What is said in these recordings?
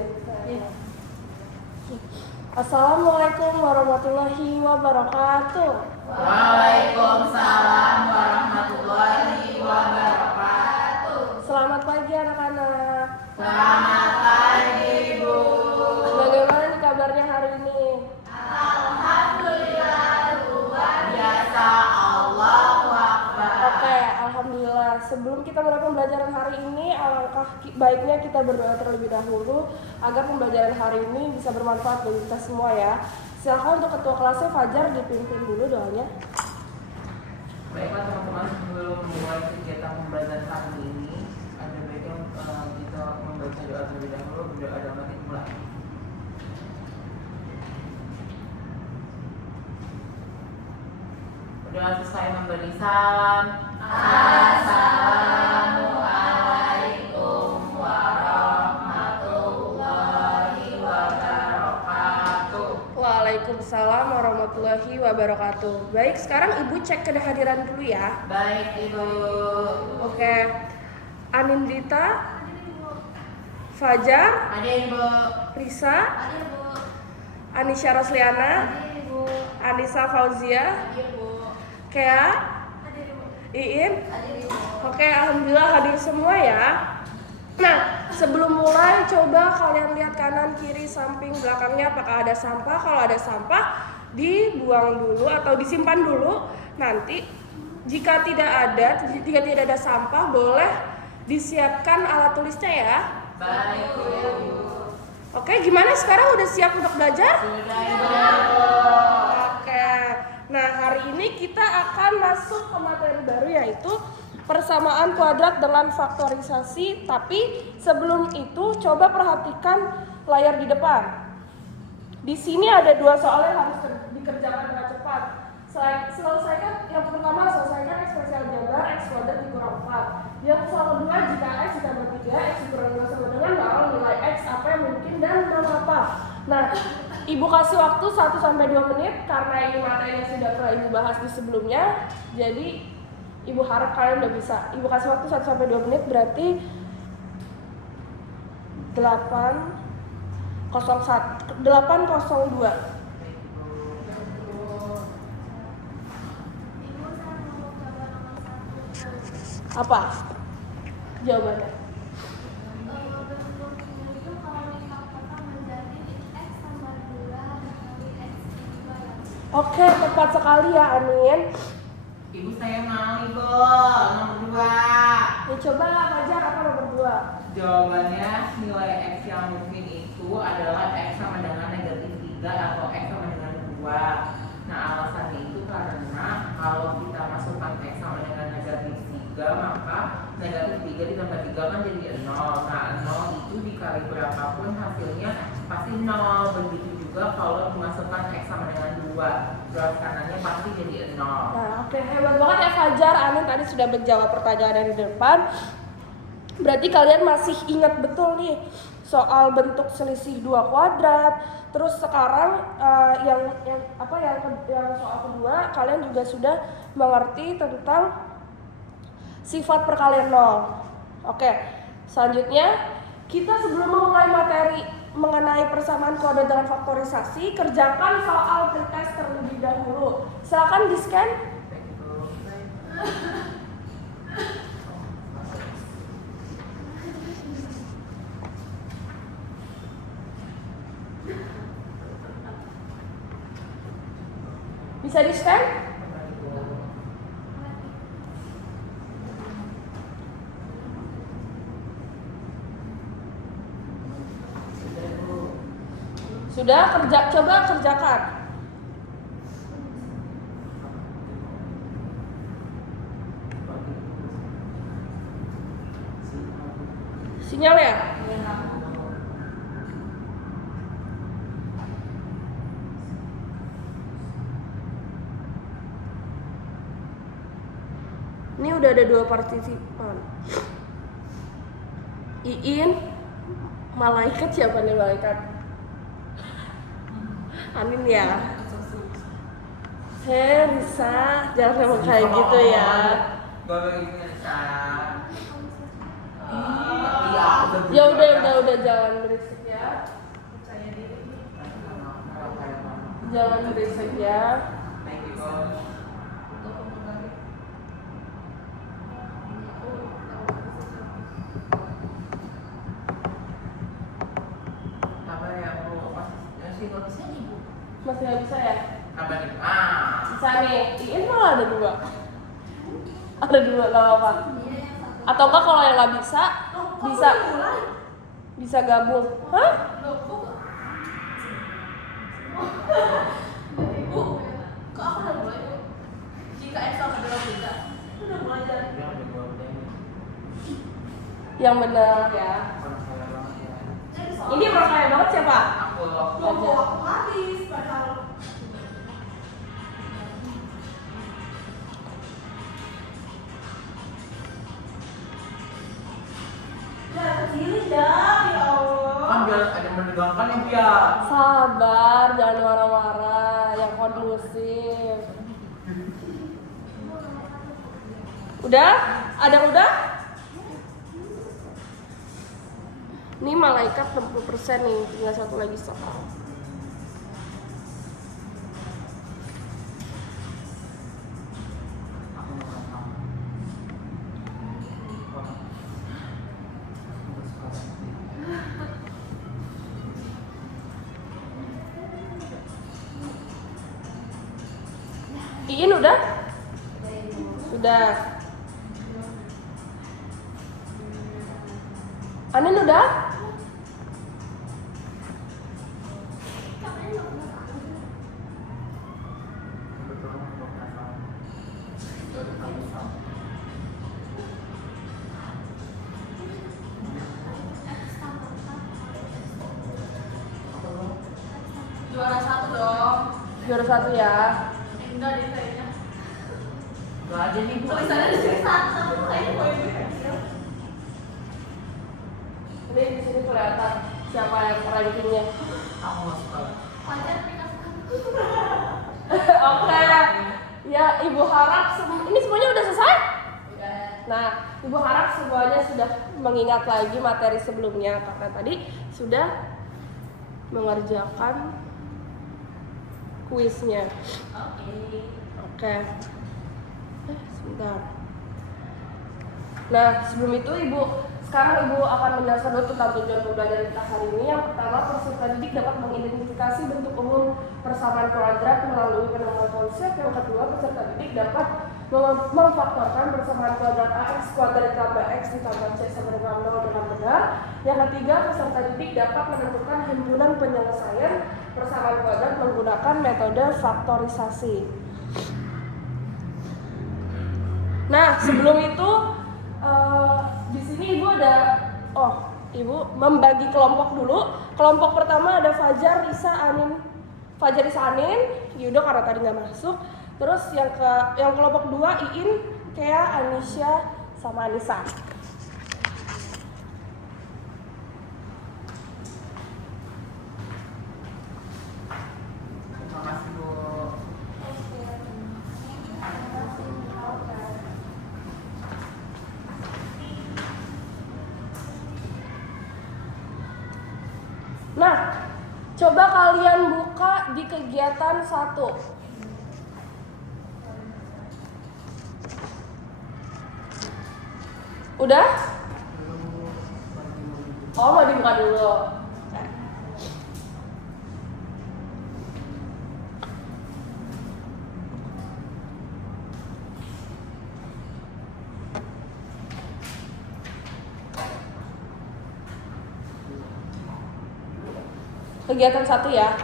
izin. Assalamualaikum warahmatullahi wabarakatuh. Waalaikumsalam warahmatullahi wabarakatuh. Selamat pagi anak-anak. Selamat pagi, Bu. Bagaimana nih kabarnya hari ini? Alhamdulillah luar biasa. Allahu Akbar. Oke, alhamdulillah. Sebelum kita mulai pembelajaran hari ini, alangkah baiknya kita berdoa terlebih dahulu agar pembelajaran hari ini bisa bermanfaat bagi kita semua ya. Silakan untuk ketua kelasnya Fajar dipimpin dulu doanya. Baiklah teman-teman, sebelum memulai kegiatan pembelajaran hari ini, ada baiknya kita membaca doa terlebih dahulu. Berdoa dalam hati mulai. Berdoa selesai memberi salam. Assalamualaikum warahmatullahi wabarakatuh. Waalaikumsalam warahmatullahi wabarakatuh. Baik, sekarang Ibu cek kehadiran dulu ya. Baik, Ibu. Oke. Anindita, Fajar, Hadir, Bu. Risa, Hadir, Bu. Anisha Rosliana, Hadir, Bu. Anissa Fauzia, Hadir, Bu. Kea, Hadir, Bu. Iin. Hadir, Bu. Oke, alhamdulillah hadir semua ya. Nah, sebelum mulai coba kalian lihat kanan, kiri, samping, belakangnya apakah ada sampah. Kalau ada sampah, dibuang dulu atau disimpan dulu. Nanti jika tidak ada sampah, boleh disiapkan alat tulisnya ya. Baik, Bu. Oke, gimana sekarang udah siap untuk belajar? Sudah, Ibu. Oke. Nah, hari ini kita akan masuk ke materi baru yaitu persamaan kuadrat dengan faktorisasi. Tapi sebelum itu coba perhatikan layar di depan. Di sini ada dua soal yang harus dikerjakan dengan cepat. Selesaikan yang pertama, selesaikan ekspresi aljabar x kuadrat dikurang 4. Yang soal kedua, jika x ditambah 3, x dikurang 2 sama dengan 0, nilai x apa yang mungkin dan nama apa. Nah, Ibu kasih waktu 1-2 menit karena ini materinya sudah pernah Ibu bahas di sebelumnya. Jadi Ibu harap kalian udah bisa. Ibu kasih waktu 1-2 menit berarti 8:02. Apa jawabannya? Oke, tepat sekali ya Anin. Ibu saya mau, Ibu. Nomor 2. Ya coba Fajar, apa nomor 2? Jawabannya nilai x yang mungkin itu adalah x sama dengan negatif 3 atau x sama dengan 2. Nah, alasannya itu karena kalau kita masukkan x sama dengan negatif 3, maka negatif 3 ditambah 3 kan jadi 0. Nah, 0 itu dikali berapapun hasilnya pasti 0. Begitu juga kalau dimasukkan x sama dengan 2, berat kanannya pasti jadi 0. Nah, oke, hebat banget ya Fajar. Anin tadi sudah menjawab pertanyaan dari depan. Berarti kalian masih ingat betul nih soal bentuk selisih 2 kuadrat. Terus sekarang yang soal kedua kalian juga sudah mengerti tentang sifat perkalian 0. Oke, selanjutnya kita sebelum memulai materi mengenai persamaan kuadrat dengan faktorisasi, kerjakan soal pretest terlebih dahulu. Silakan di-scan. Bisa di-scan? Sudah coba kerjakan. Sinyal ya? Ini udah ada 2 partisipan. Iin, malaikat siapa nih malaikat? Amin ya. Risa, jangan ngomong kayak gitu ya. Bapak Ibu Nisa. Iya, Ya udah jangan berisik ya. Jangan berisik ya. Masih nggak bisa ya? Bisa nih. Iin malah ada 2. Ada 2 nggak apa-apa. Atau enggak kalau yang nggak bisa bisa gabung. Hah? Bu, kok aku udah mulai Bu? Jika X sama dengan tiga, aku udah mulai jalan. Yang benar ya. Ini percaya banget siapa? Logo aku habis padahal. Ya kecilin dah, ya Allah. Kan biar ada menegangkan ya biar. Sabar, jangan marah-marah, yang kondusif. Udah? Ada udah? Ini malaikat 60% nih, tinggal 1 lagi stop. Iin udah? Sudah. Anin udah? Juara 1 dong. Juara 1 ya. Enggak deh kayaknya. Gak ada nih Bu. Tulisannya di sini 1, tapi kayaknya poin kecil. Ini di sini kelihatan siapa yang rankingnya. Aku nggak suka. Pacar dikasih. Oke. Ya, Ibu harap ini semuanya udah selesai? Udah. Nah, Ibu harap semuanya sudah mengingat lagi materi sebelumnya karena tadi sudah mengerjakan kuisnya. Oke. Sebentar. Nah, sebelum itu sekarang Ibu akan menjelaskan dulu tentang tujuan pembelajaran kita hari ini. Yang pertama, peserta didik dapat mengidentifikasi bentuk umum persamaan kuadrat melalui penemuan konsep. Yang kedua, peserta didik dapat memfaktorkan persamaan kuadrat AX kuadrat ditambah X ditambah C sama dengan 0 dengan benar. Yang ketiga, peserta didik dapat menentukan himpunan penyelesaian persamaan kuadrat menggunakan metode faktorisasi. Nah, sebelum itu di sini Ibu Ibu membagi kelompok dulu. Kelompok pertama ada Fajar, Risa, Anin, Yudo karena tadi nggak masuk. Terus yang kelompok 2 Iin, Kea, Anisha, sama Anissa. Terima kasih Bu. Nah, coba kalian buka di kegiatan 1. Udah? Oh, mau dibuka dulu. Kegiatan 1 ya.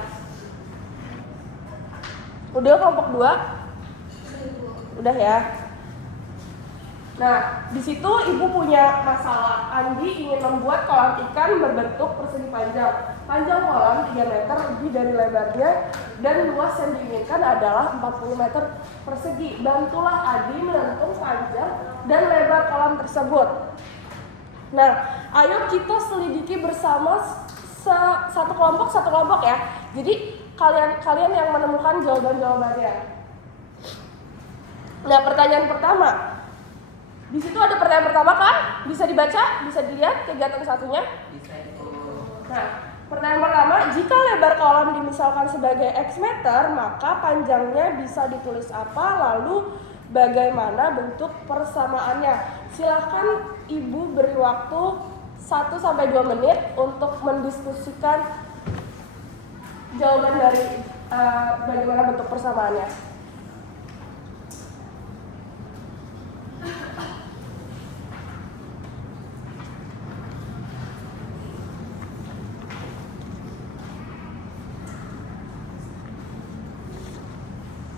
Udah kelompok 2? Udah ya. Nah, di situ Ibu punya masalah. Andi ingin membuat kolam ikan berbentuk persegi panjang. Panjang kolam 3 meter lebih dari lebarnya dan luas yang diinginkan adalah 40 meter persegi. Bantulah Adi menentukan panjang dan lebar kolam tersebut. Nah, ayo kita selidiki bersama satu kelompok ya. Jadi kalian yang menemukan jawabannya. Nah, pertanyaan pertama. Di situ ada pertanyaan pertama kan? Bisa dibaca, bisa dilihat kegiatan satunya. Bisa itu. Nah, pertanyaan pertama, jika lebar kolom dimisalkan sebagai X meter, maka panjangnya bisa ditulis apa? Lalu bagaimana bentuk persamaannya? Silahkan Ibu beri waktu 1-2 menit untuk mendiskusikan jawaban dari bagaimana bentuk persamaannya.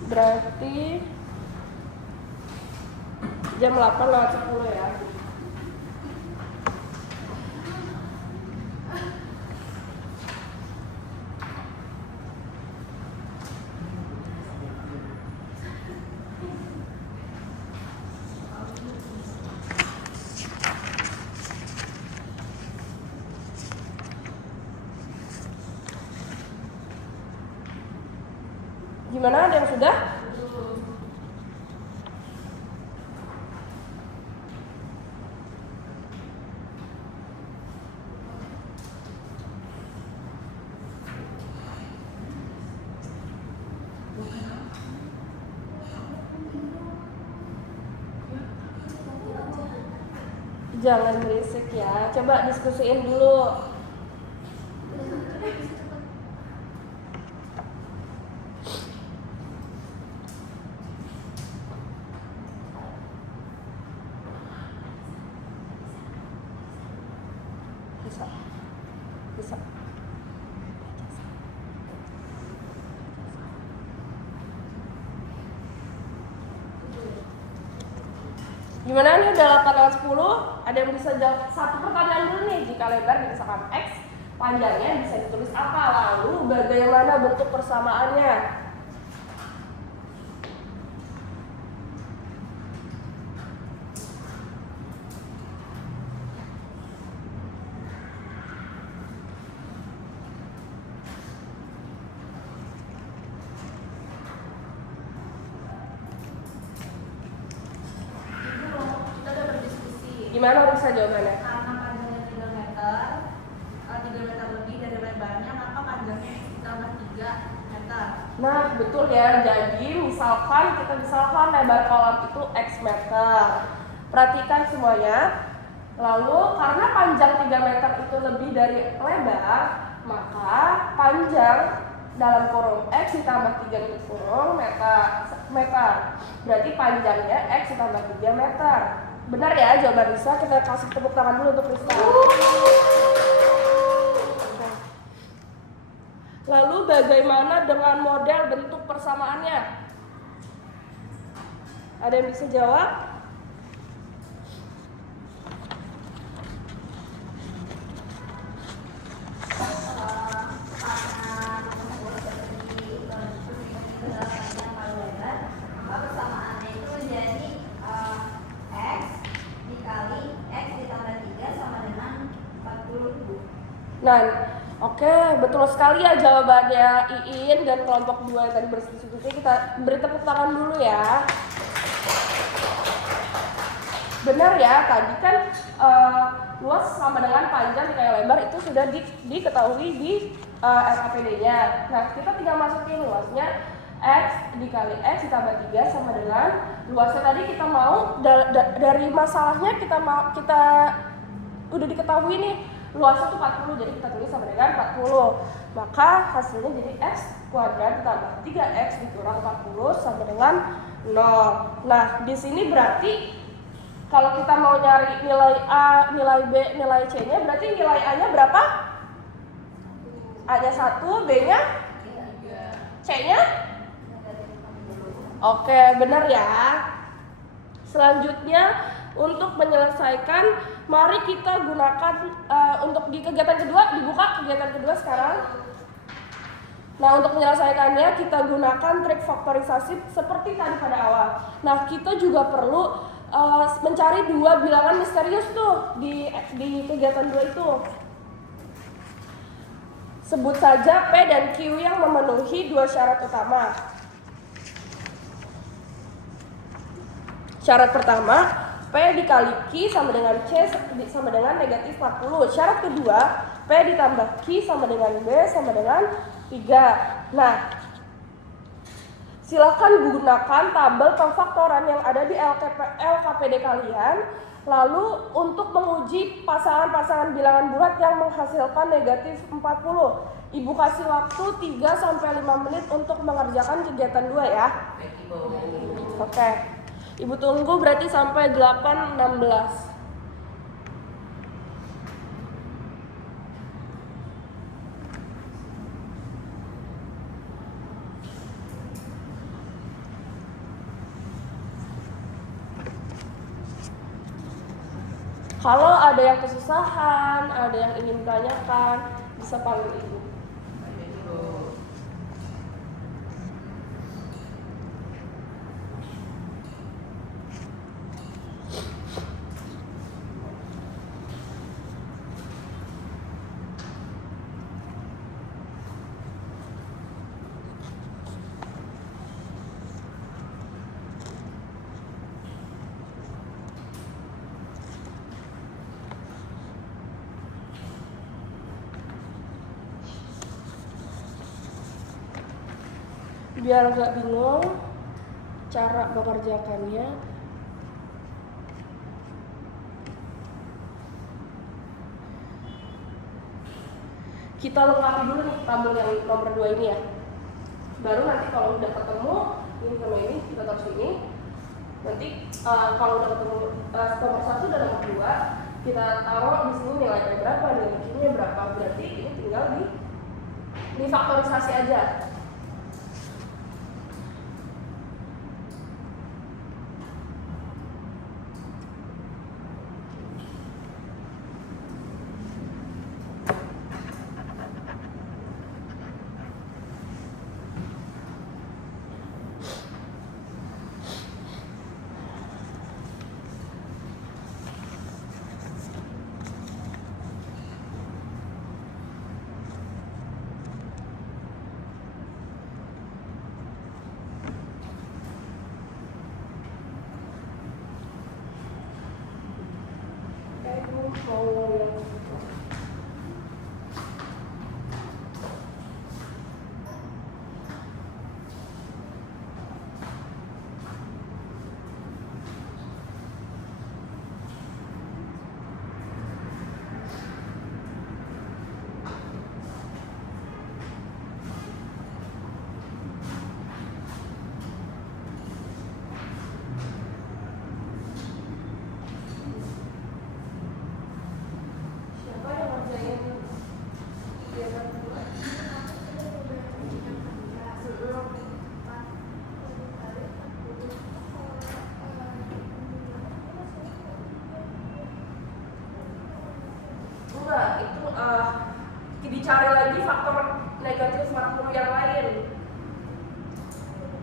Berarti jam 8:10 ya. Gimana, ada yang sudah? Jangan berisik ya, coba diskusiin dulu. Bisa. Bisa. Gimana nih, udah 8:10? Ada yang bisa jawab satu pertanyaan dulu nih. Jika lebar dimisalkan X, panjangnya bisa ditulis apa? Lalu bagaimana bentuk persamaannya? Kita udah berdiskusi. Gimana bisa jawabannya? Karena panjangnya 3 meter, 3 meter lebih dari lebarnya, maka panjangnya ditambah 3 meter. Nah, betul ya. Jadi misalkan lebar kolom itu X meter. Perhatikan semuanya. Lalu karena panjang 3 meter itu lebih dari lebar, maka panjang dalam kurung X ditambah 3 kurung meter. Berarti panjangnya X ditambah 3 meter. Benar ya jawaban Risa? Kita kasih tepuk tangan dulu untuk Risa. Lalu bagaimana dengan model bentuk persamaannya? Ada yang bisa jawab? Maka persamaannya itu menjadi X dikali X ditambah 3 sama dengan 40. Nah, oke, betul sekali ya jawabannya Iin dan kelompok 2 yang tadi berdiskusi. Kita beri tepuk tangan dulu ya. Benar ya, tadi kan luas sama dengan panjang dikali lebar itu sudah diketahui di LKPD-nya. Nah, kita tinggal masukin luasnya X dikali X ditambah 3 sama dengan luasnya tadi kita mau dari masalahnya kita udah diketahui nih luasnya tuh 40, jadi kita tulis sama dengan 40. Maka hasilnya jadi X kuadrat ditambah 3X dikurang 40 sama dengan 0. Nah, di sini berarti kalau kita mau nyari nilai A, nilai B, nilai C-nya, berarti nilai A-nya berapa? A-nya 1, B-nya? C-nya? Oke, benar ya. Selanjutnya, untuk menyelesaikan, mari kita gunakan untuk di kegiatan kedua, dibuka kegiatan kedua sekarang. Nah, untuk menyelesaikannya kita gunakan trik faktorisasi seperti tadi pada awal. Nah, kita juga perlu mencari 2 bilangan misterius tuh di kegiatan 2 itu. Sebut saja P dan Q yang memenuhi 2 syarat utama. Syarat pertama, P P dikali Q sama dengan C sama dengan negatif 40. Syarat kedua, P ditambah Q sama dengan B sama dengan 3. Nah, silakan gunakan tabel pemfaktoran yang ada di LKPD kalian. Lalu untuk menguji pasangan-pasangan bilangan bulat yang menghasilkan negatif 40. Ibu kasih waktu 3-5 menit untuk mengerjakan kegiatan 2 ya. Oke. Ibu tunggu berarti sampai 8.16. Kalau ada yang kesusahan, ada yang ingin ditanyakan, bisa panggil ibu. Biar nggak bingung cara mengerjakannya, kita lengkapi dulu nih tabel yang nomor 2 ini ya. Baru nanti kalau udah ketemu ini sama ini, kita taruh sini. Nanti kalau udah ketemu nomor 1 dan nomor 2, kita taruh di sini nilainya berapa, nilai Q-nya berapa. Berarti ini tinggal difaktorisasi aja. Dicari lagi faktor negatif 40 yang lain.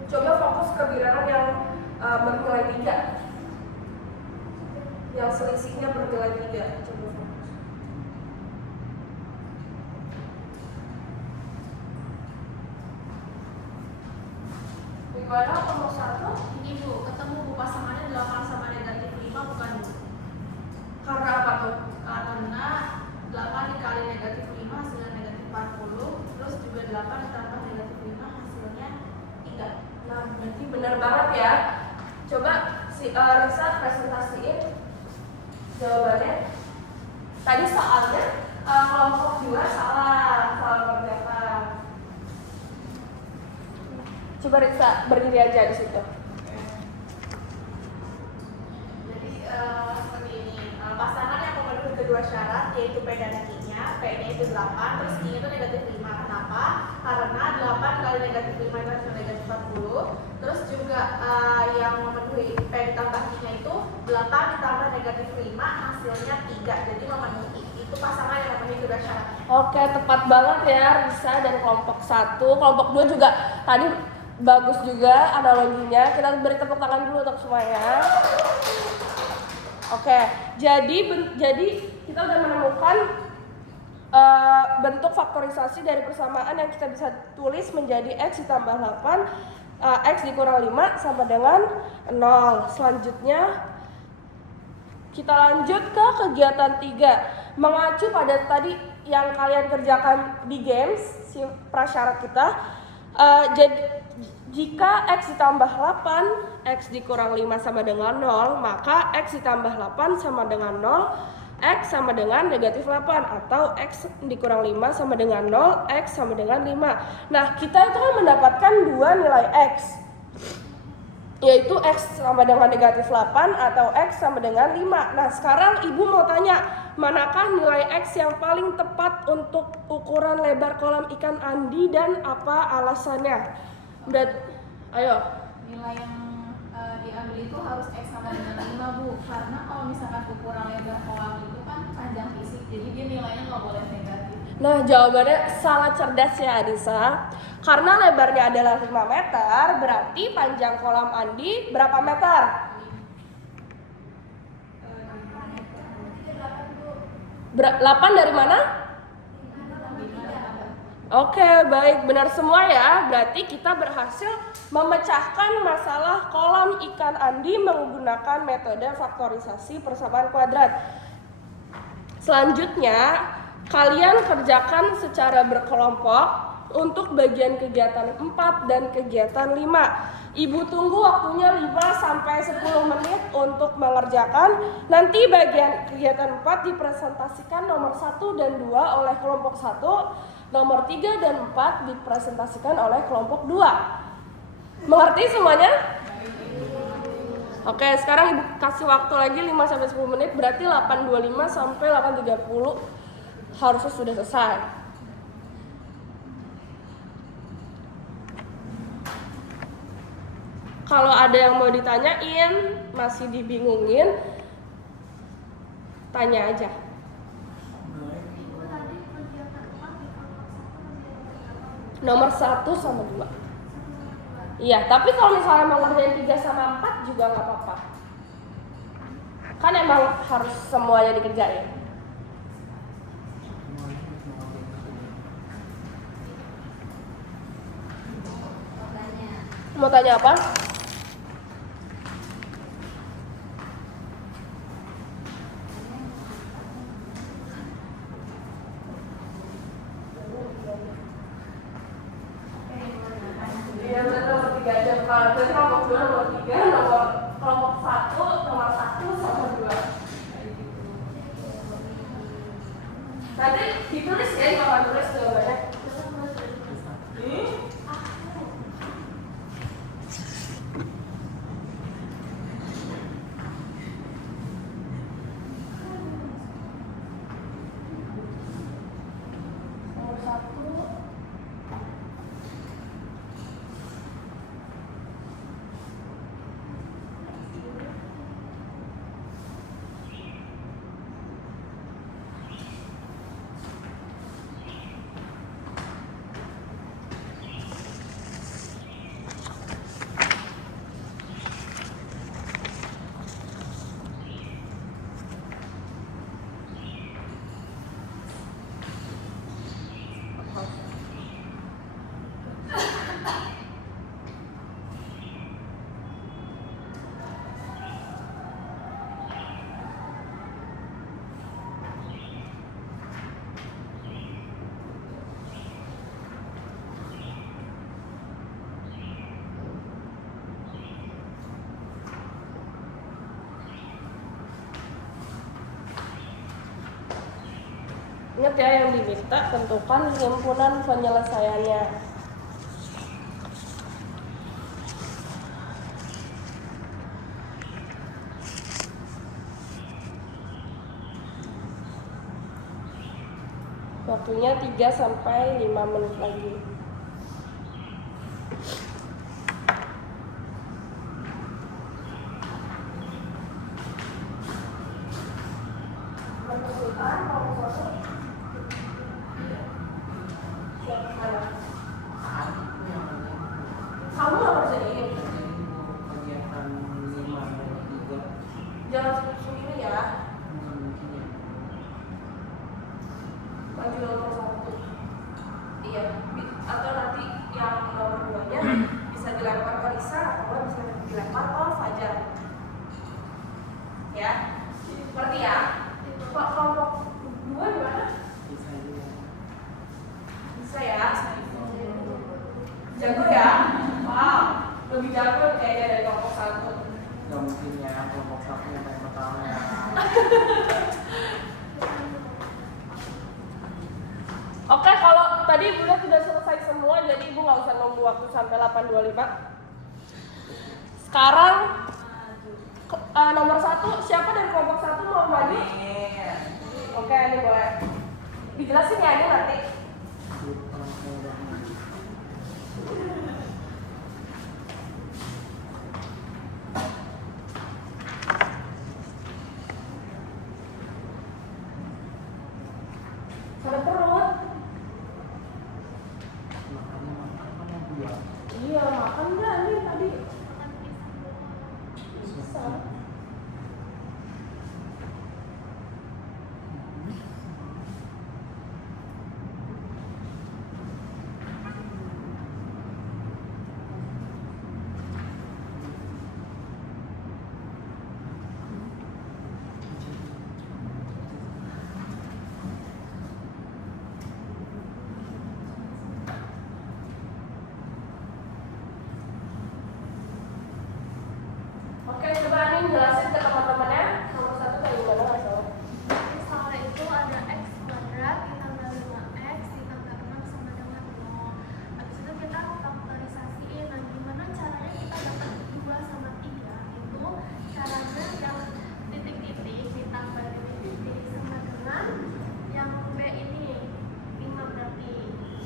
Coba fokus ke bilangan yang bernilai 3, yang selisihnya bernilai 3. Coba fokus. Gimana nomor 1? Ini Bu, ketemu Bu pasangannya 8 sama negatif 5 bukan Bu? Karena apa tuh? Karena 8 dikali negatif 5 hasilnya negatif 40, terus juga 8 ditambah negatif 5 hasilnya 3. Nah, berarti benar banget ya. Coba Risa presentasiin jawabannya. Tadi soalnya kelompok 2 salah mengerjakan. Coba Risa berdiri aja di situ. Jadi seperti ini, pasangan yang memenuhi kedua syarat yaitu P dan Q-nya, P-nya itu 8, terus Q-nya itu negatif 5. Kenapa? Karena 8 kali negatif 5 itu hasilnya negatif 40. Terus juga yang memenuhi P ditambah Q-nya itu 8 ditambah negatif 5 hasilnya 3. Jadi memenuhi, itu pasangan yang memenuhi kedua syarat. Oke, tepat banget ya Risa dan kelompok 1. Kelompok 2 juga tadi bagus juga analoginya. Kita beri tepuk tangan dulu untuk semuanya. Oke, jadi kita udah menemukan bentuk faktorisasi dari persamaan yang kita bisa tulis menjadi X ditambah 8, X dikurang 5 sama dengan 0. Selanjutnya Kita lanjut ke kegiatan 3. Mengacu pada tadi yang kalian kerjakan di games, si prasyarat kita. Jadi jika X ditambah 8, X dikurang 5 sama dengan 0, maka X ditambah 8 sama dengan 0, X sama dengan negatif 8. Atau X dikurang 5 sama dengan 0, X sama dengan 5. Nah, kita itu kan mendapatkan dua nilai X, yaitu X sama dengan negatif 8 atau X sama dengan 5. Nah, sekarang ibu mau tanya, manakah nilai X yang paling tepat untuk ukuran lebar kolam ikan Andi dan apa alasannya? Ayo. Nilai yang diambil itu harus X sama dengan 5 Bu, karena kalau misalkan ukuran lebar kolam itu kan panjang fisik, jadi dia nilainya nggak boleh negatif. Nah, jawabannya sangat cerdas ya Adisa. Karena lebarnya adalah 5 meter, berarti panjang kolam Andi berapa meter? 8 dari mana? Oke, baik, benar semua ya. Berarti kita berhasil memecahkan masalah kolam ikan Andi menggunakan metode faktorisasi persamaan kuadrat. Selanjutnya, kalian kerjakan secara berkelompok untuk bagian kegiatan 4 dan kegiatan 5. Ibu tunggu waktunya 5 sampai 10 menit untuk mengerjakan. Nanti bagian kegiatan 4 dipresentasikan nomor 1 dan 2 oleh kelompok 1, nomor 3 dan 4 dipresentasikan oleh kelompok 2. Mengerti semuanya? Oke, sekarang ibu kasih waktu lagi 5 sampai 10 menit, berarti 8.25 sampai 8.30 harusnya sudah selesai. Kalau ada yang mau ditanyain, masih dibingungin, tanya aja. Nomor 1 sama 2. Iya, tapi kalau misalnya mau ngerjain 3 sama 4 juga nggak apa-apa. Kan emang harus semuanya dikerjain. Mau tanya apa? Iya, nomor 3 aja. Kalau jadi kelompok 2 nomor 3, nomor kelompok 1 nomor 1 sama 2. Nanti ditulis ya, Bapak tulis jawabannya. Nomor 1 Ingat ya, yang diminta tentukan himpunan penyelesaiannya. Waktunya 3 sampai 5 menit lagi. Kamu nggak kerjain? Jangan sebut ini ya. Maju nomor 1. Iya, atau nanti yang nomor 2-nya bisa dilempar ke Lisa atau bisa dilempar ke Fajar. Ya. Ngerti ya? Pak kelompok 2 gimana? Bisa juga. Bisa ya? Jago ya? Wow, lebih jago kayaknya dari kelompok 1. Gak mungkin ya kelompok 1 yang paling pertama ya. Oke, kalau tadi Ibu lihat sudah selesai semua, jadi Ibu nggak usah nunggu waktu sampai 8.25. Sekarang nomor 1, siapa dari kelompok 1 mau maju? Oke, ini boleh. Dijelasin ya ini nanti. Sakit perut? Makanya makan yang dua. Iya, makan nggak nih tadi? Bisa. Oke, coba Anin jelasin ke teman-temannya. Nomor 1 kayak gimana nggak salah? Soal itu ada x kuadrat ditambah 5x ditambah 6 sama dengan 0. Habis itu kita faktorisasiin. Nah, gimana caranya kita dapat 2 sama 3? Itu caranya yang titik-titik ditambah titik-titik sama dengan yang B ini 5 berarti.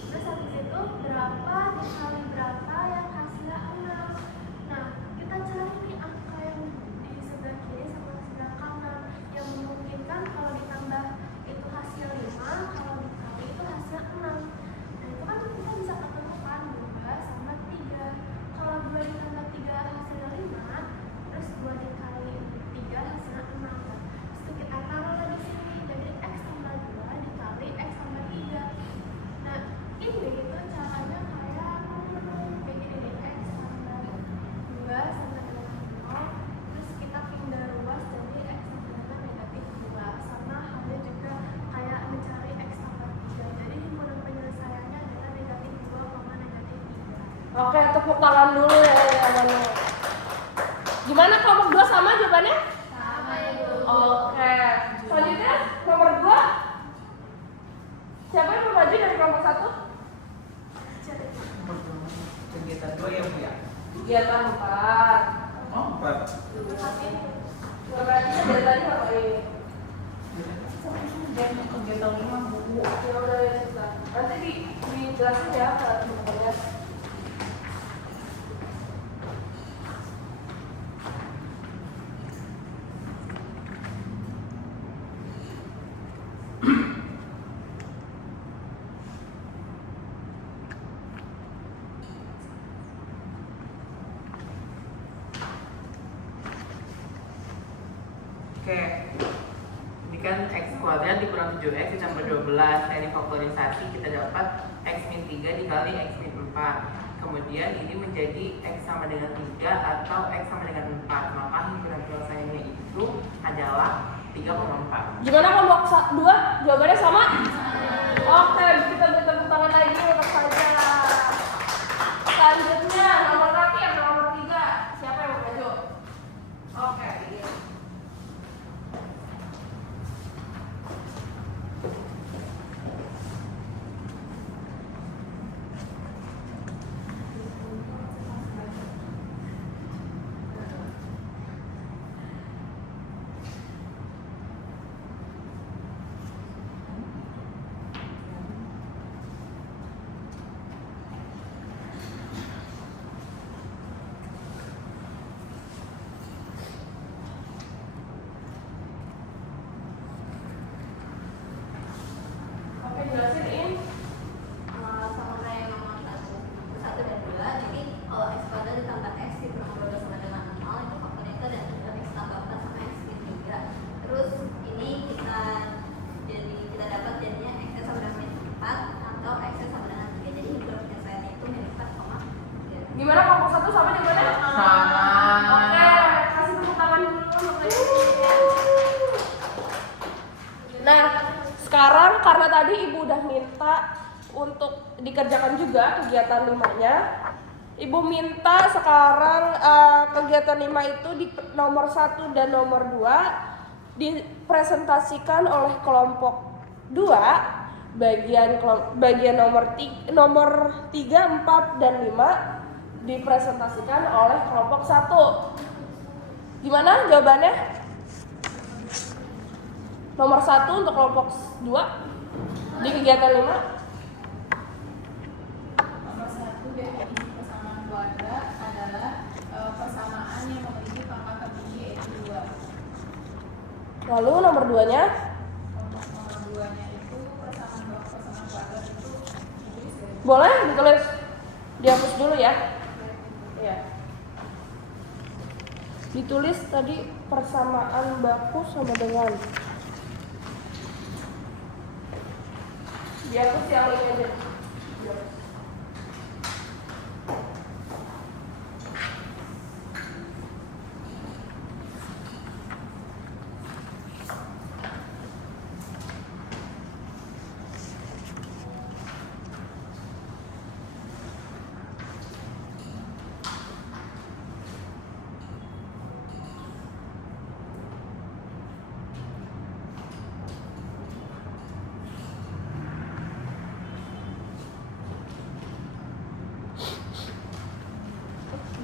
Terus habis itu berapa dikali berapa yang hasilnya 6. Nah, kita cari nih angka yang di sebelah kiri sama sebelah kanan yang memungkinkan kalau ditambah itu hasil 5, kalau dikali itu hasil 6. Nah, itu kan kita bisa ketemukan 2 sama 3. Kalau 2 ditambah 3 hasilnya 5, terus 2 dikali 3 hasilnya 6. Terus itu kita taruh lagi sini, jadi x tambah 2 dikali x tambah 3. Nah, ini itu caranya kayak gini nih, x tambah 2 sama dengan 0, terus kita pindah ruas jadi x sama dengan negatif 2. Sama halnya juga kayak mencari x tambah 3, jadi himpunan penyelesaiannya adalah negatif 2, negatif 3. Oke, tepuk tangan dulu ya Manu. Gimana kelompok 2 sama jawabannya? Sama itu. Oke. Selanjutnya nomor 2. Siapa yang mau maju dari kelompok 1? Kegiatan 2 ya Bu ya? Kegiatan 4. Oh 4. Berarti dari tadi ngapain? Kegiatan 5 Bu. Ya udah ya susah. Nanti dijelasin ya ke teman-temannya. Oke. Ini kan x kuadrat dikurang 7x ditambah 12. Dari faktorisasi kita dapat x min 3 dikali x min 4. Kemudian ini menjadi x sama dengan 3 atau x sama dengan 4. Maka himpunan penyelesaiannya itu adalah 3,4. Gimana kelompok 2? Jawabannya sama? Oke, kita beri tepuk tangan lagi untuk saja. Selanjutnya nomor terakhir, nomor 3. Siapa yang mau maju? Oke, ini. sekarang karena tadi Ibu udah minta untuk dikerjakan juga kegiatan 5-nya. Ibu minta sekarang kegiatan 5 itu di nomor 1 dan nomor 2 dipresentasikan oleh kelompok 2, bagian nomor 3, 4 dan 5 dipresentasikan oleh kelompok 1. Gimana jawabannya? Nomor 1 untuk kelompok 2 di kegiatan 5. Nomor 1 definisi persamaan kuadrat adalah persamaan yang memiliki pangkat tertinggi yaitu 2. Lalu nomor 2-nya? Untuk nomor 2-nya itu persamaan kuadrat itu ditulis dari Boleh ditulis, dihapus dulu ya. Iya. Ditulis tadi persamaan baku sama dengan. Dihapus yang ini aja.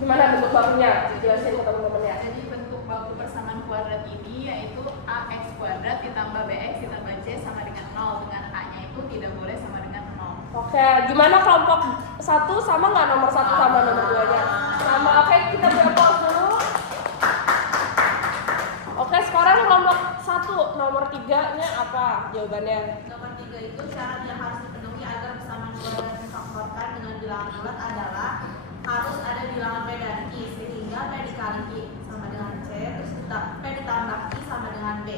Gimana bentuk bakunya? Jelasin ke teman-teman ya. Jadi bentuk baku persamaan kuadrat ini yaitu ax kuadrat ditambah bx ditambah c sama dengan 0, dengan a-nya itu tidak boleh sama dengan 0. Oke, gimana kelompok 1 sama nggak nomor 1 sama nomor 2-nya? Sama. Oke, kita pause dulu. Oke, sekarang kelompok 1 nomor 3-nya apa jawabannya? Nomor 3 itu syarat yang harus dipenuhi agar persamaan kuadrat difaktorkan dengan bilangan bulat adalah harus ada bilangan P dan Q, sehingga P dikali Q sama dengan C, terus P ditambah Q sama dengan B.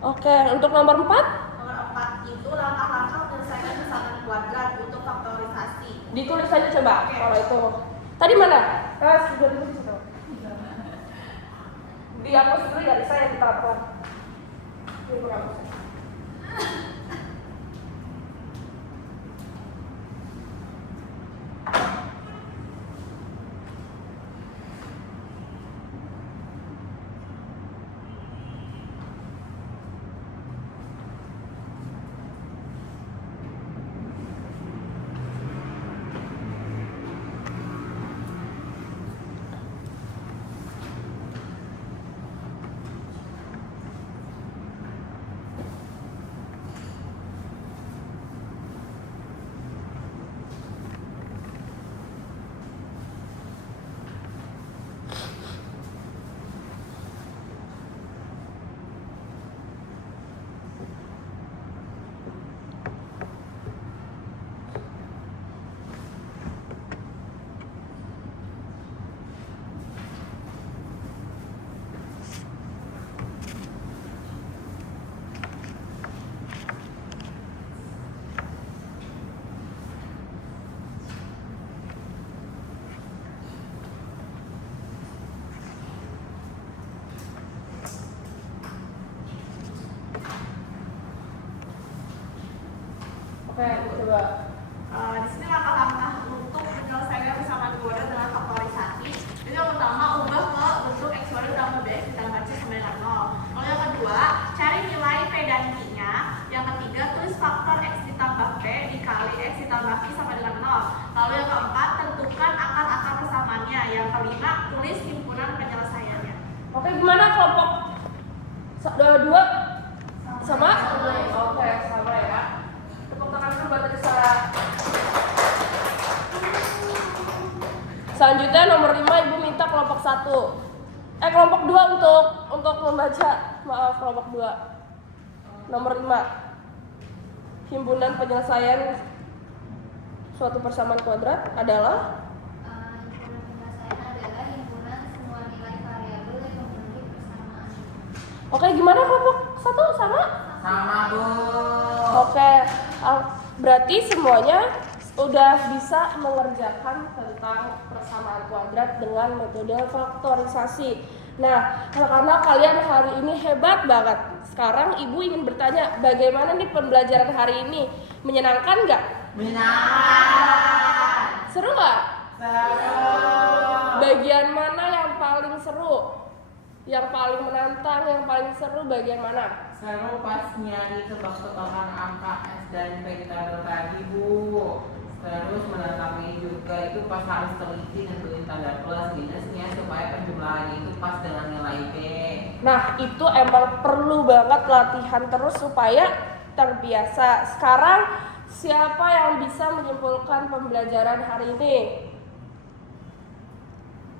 Oke, untuk nomor 4 Nomor 4 itu langkah-langkah menyelesaikan persamaan kuadrat untuk faktorisasi. ditulis aja coba. Oke. Kalau itu tadi mana? Sudah ditulis itu. Dihapus dulu ya, saya yang diterapkan. Ini dihapus. Oke, coba. Di sini langkah-langkah untuk menyelesaikan persamaan kuadrat dengan faktorisasi. Jadi yang pertama, ubah ke bentuk x kuadrat ditambah bx ditambah c sama dengan 0. Lalu yang kedua, cari nilai P dan Q-nya. Yang ketiga, tulis faktor x ditambah P dikali x ditambah Q sama dengan 0. Lalu yang keempat, tentukan akar-akar persamaannya. Yang kelima, tulis himpunan penyelesaiannya. Oke, gimana kelompok 2 sama? Oke, sama ya. Tepuk tangan dulu buat Risa. Selanjutnya nomor 5 Ibu minta kelompok 1. Kelompok 2 untuk membaca. Maaf, kelompok 2. Nomor 5. Himpunan penyelesaian suatu persamaan kuadrat adalah Himpunan penyelesaian adalah himpunan semua nilai variabel yang memiliki persamaan. Oke, gimana kelompok 1 sama? Sama Bu. Oke, berarti semuanya udah bisa mengerjakan tentang persamaan kuadrat dengan metode faktorisasi. Nah, karena kalian hari ini hebat banget. sekarang ibu ingin bertanya, bagaimana nih pembelajaran hari ini? Menyenangkan nggak? Menyenangkan. Seru nggak? Seru. Bagian mana yang paling seru? Yang paling menantang, yang paling seru bagian mana? Seru pas nyari tebak-tebakan angka S dan P kita tadi, Bu. Terus menantangnya juga itu pas harus teliti nentuin tanda plus minusnya supaya penjumlahannya itu pas dengan nilai B. Nah, itu emang perlu banget latihan terus supaya terbiasa. Sekarang siapa yang bisa menyimpulkan pembelajaran hari ini?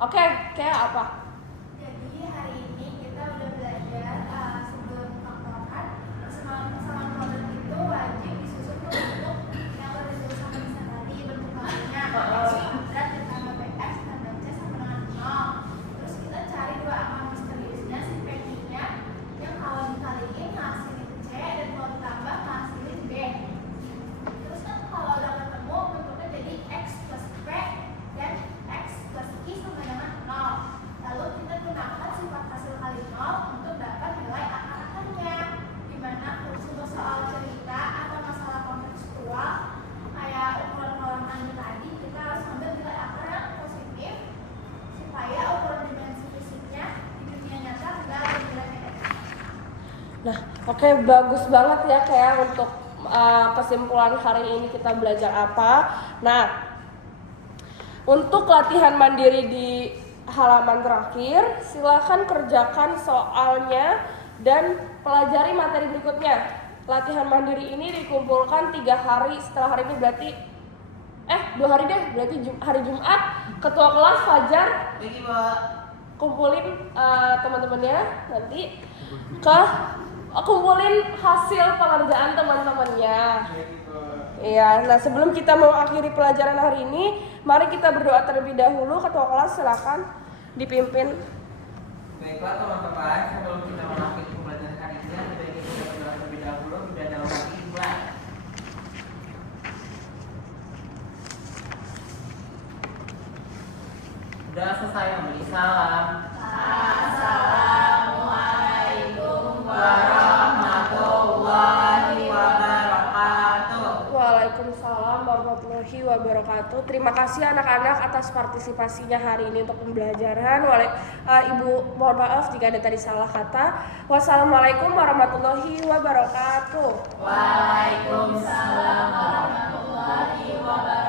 Oke, kayak apa? Jadi hari ini kita udah belajar sebelum faktoran persamaan kuadrat itu wajib disusun ke bentuk yang udah ditulis sama Nisa tadi, bentuk kalinya x kuadrat ditambah bx tambah c sama dengan 0. Terus kita cari dua angka misteriusnya si p-nya yang kalau dikaliin ngasilin c dan kalau ditambah ngasilin b. Terus kan kalau udah ketemu bentuknya jadi x plus p dan x plus i sama dengan 0. Lalu kita gunakan sifat hasil kali 0 untuk dapat nilai akar-akarnya. Dimana untuk soal cerita atau masalah kontekstual kayak ukuran kolam anda tadi, kita harus ambil nilai akar yang positif supaya ukuran dimensi fisiknya di dunia nyata tidak bernilai negatif. Nah, oke, bagus banget ya kayak untuk kesimpulan hari ini kita belajar apa. Nah, untuk latihan mandiri di halaman terakhir, silakan kerjakan soalnya dan pelajari materi berikutnya. Latihan mandiri ini dikumpulkan 3 hari setelah hari ini, berarti 2 hari deh, berarti hari Jumat ketua kelas Fajar Jadi, Mbak, kumpulin teman-temannya nanti kumpulin hasil pengerjaan teman-temannya. Iya, nah sebelum kita mengakhiri pelajaran hari ini, mari kita berdoa terlebih dahulu. Ketua kelas silakan dipimpin. baiklah teman-teman, sebelum kita mengakhiri pembelajaran hari ini, lebih baik kita berdoa terlebih dahulu dan dalam hati ikhlas. Udah selesai memberi salam. Assalamualaikum warahmatullahi wabarakatuh. Waalaikumsalam warahmatullahi wabarakatuh. Terima kasih anak-anak atas partisipasinya hari ini untuk pembelajaran. Ibu mohon maaf jika ada tadi salah kata. Wassalamualaikum warahmatullahi wabarakatuh. Waalaikumsalam warahmatullahi wabarakatuh.